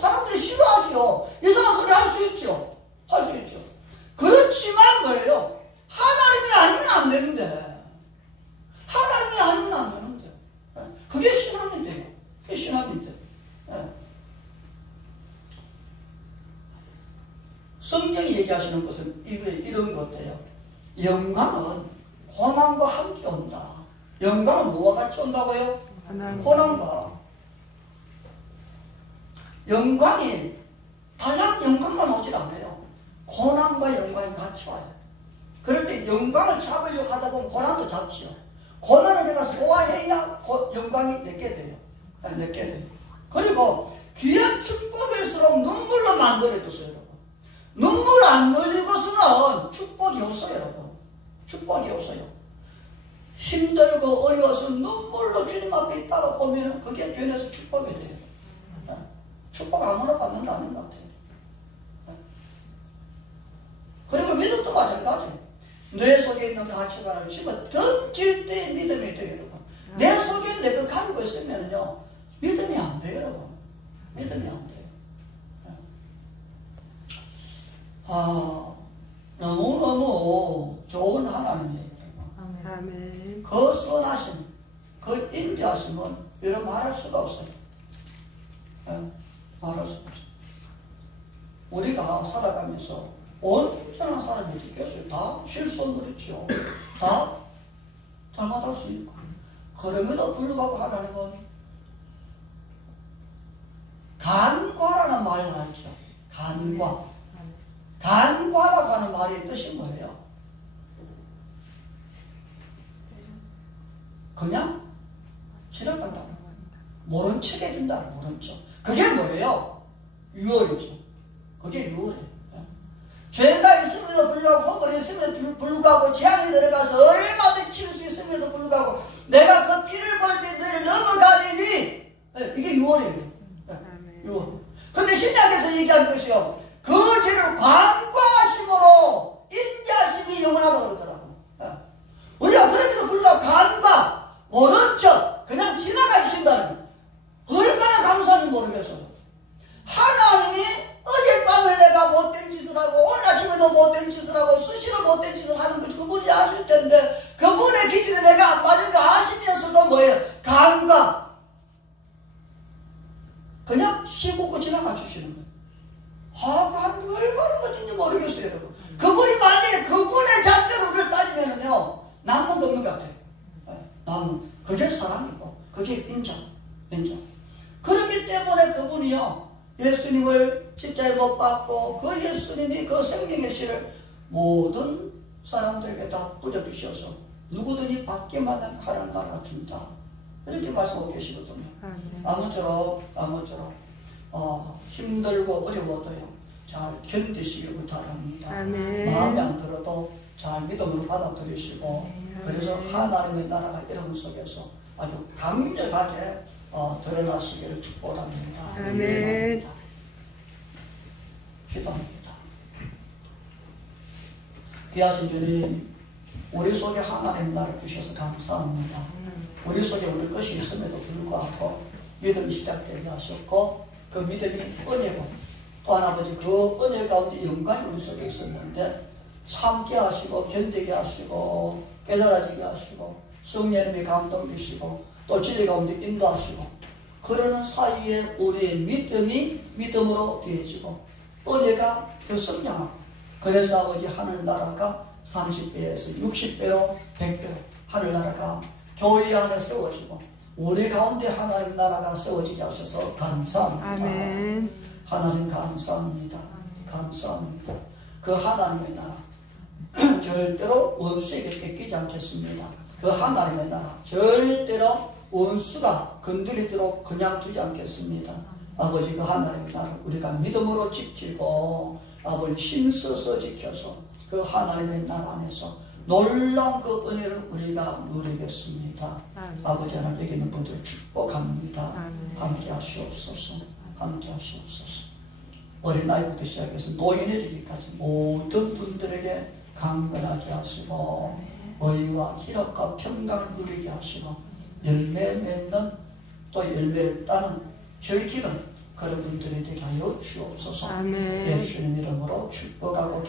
사람들이 싫어하죠. 이상한 소리 할 수 있죠. 그렇지만 뭐예요? 하나님이 아니면 안 되는데. 하나님이 아니면 안 되는데. 그게 신앙인데요. 그게 신앙인데. 성경이 얘기하시는 것은 이런 것 같아요. 영광은 고난과 함께 온다. 영광은 뭐와 같이 온다고요? 고난과. 영광이 단락 영광만 오질 않아요. 고난과 영광이 같이 와요. 그럴 때 영광을 잡으려고 하다 보면 고난도 잡지요. 고난을 내가 소화해야 영광이 내게 돼요. 그리고 귀한 축복일수록 눈물로 만들어줬어요, 여러분. 눈물 안 흘리고서는 축복이 없어요, 여러분. 축복이 없어요. 힘들고 어려워서 눈물로 주님 앞에 있다가 보면 그게 변해서 축복이 돼요. 축복 아무나 받는 거 아닌 것 같아요. 그리고 믿음도 마찬가지예요. 내 속에 있는 가치관을 집어 던질 때 믿음이 돼요, 여러분. 내 속에 내가 가지고 있으면요 믿음이 안 돼요, 여러분. 믿음이 안 돼요. 너무너무 좋은 하나님이에요, 여러분. 아멘. 그 선하심, 그 인자하심은 여러분 말할 수가 없어요. 말할 수가 없어요. 우리가 살아가면서 온전한 사람이 어떻겠어요? 다 실수는 있죠. 다 잘못할 수 있고. 그럼에도 불구하고 하나님은 간과라는 말을 알죠. 간과라고 하는 말의 뜻이 뭐예요? 그냥 지나간다. 모른 척 해준다. 모른 척. 그게 뭐예요? 유월이죠. 그게 유월이에요. 죄가 있음에도 불구하고 허물이 있음에도 불구하고 재앙이 들어가서 얼마든지 치울 수 있음에도 불구하고 내가 그 피를 볼 때 너를 넘어가리니 이게 유월이에요. 유월. 근데 신약에서 얘기한 것이요. 그 죄를 간과하심으로 인자하심이 영원하다고 그러더라고. 우리가 그럼에도 불구하고 간과 모른 척 그냥 지나가 주신다는 얼마나 감사한지 모르겠어요. 하나님이 어젯밤을 내가 못된 짓을 하고 오늘 아침에도 못된 짓을 하고 수시로 못된 짓을 하는 것 그분이 아실 텐데 그분의 기준에 내가 안 맞은 거 아시면서도 뭐예요? 간과 그냥 씹고 지나가 주시는 거예요. 얼마나 멋진지 모르겠어요, 여러분. 그분이 만약에 그분의 잣대로 우리를 따지면은요 남는 거 없는 것 같아요. 남는 그게 사랑이고 그게 인정. 그렇기 때문에 그분이요 예수님을 십자가에 못 박고 그 예수님이 그 생명의 씨를 모든 사람들에게 다 뿌려주셔서 누구든지 받기만 하는 나라가 된다. 이렇게 말씀하고 계시거든요. 아무쪼록 힘들고 어려워도요 잘 견디시길 바랍니다. 마음에 안 들어도 잘 믿음으로 받아들이시고 그래서 하나님의 나라가 여러분 속에서 아주 강력하게 드러나시기를 축복합니다. 아멘. 기도합니다. 귀하신 주님, 우리 속에 하나님의 나라를 주셔서 감사합니다. 우리 속에 우리 것이 있음에도 불구하고 믿음이 시작되게 하셨고 그 믿음이 은혜고 또 하나 아버지 그 은혜 가운데 영광이 우리 속에 있었는데 참게 하시고 견디게 하시고 깨달아지게 하시고 성령님이 감동 주시고 또 진리 가운데 인도하시고 그러는 사이에 우리의 믿음이 믿음으로 되어지고 은혜가 더 성장하고 그래서 아버지 하늘나라가 30배에서 60배로 100배로 하늘나라가 교회 안에 세워지고 우리 가운데 하나님 나라가 세워지게 하셔서 감사합니다. 아멘. 하나님 감사합니다. 감사합니다. 그 하나님의 나라 절대로 원수에게 뺏기지 않겠습니다. 그 하나님의 나라 절대로 원수가 건드리도록 그냥 두지 않겠습니다. 아버지 그 하나님의 나라 우리가 믿음으로 지키고 아버지 힘써서 지켜서 그 하나님의 나라 안에서 놀라운 그 은혜를 우리가 누리겠습니다. 아멘. 아버지 하나님 여기 있는 분들 축복합니다. 아멘. 함께 하시옵소서. 함께 하시옵소서. 어린아이부터 시작해서 노인에 이르기까지 모든 분들에게 강건하게 하시고 의와 기력과 평강을 누리게 하시고 열매 맺는 또 열매를 따는 절기는 그런 분들이 되게 하여 주옵소서. 아멘. 예수님 이름으로 축복하고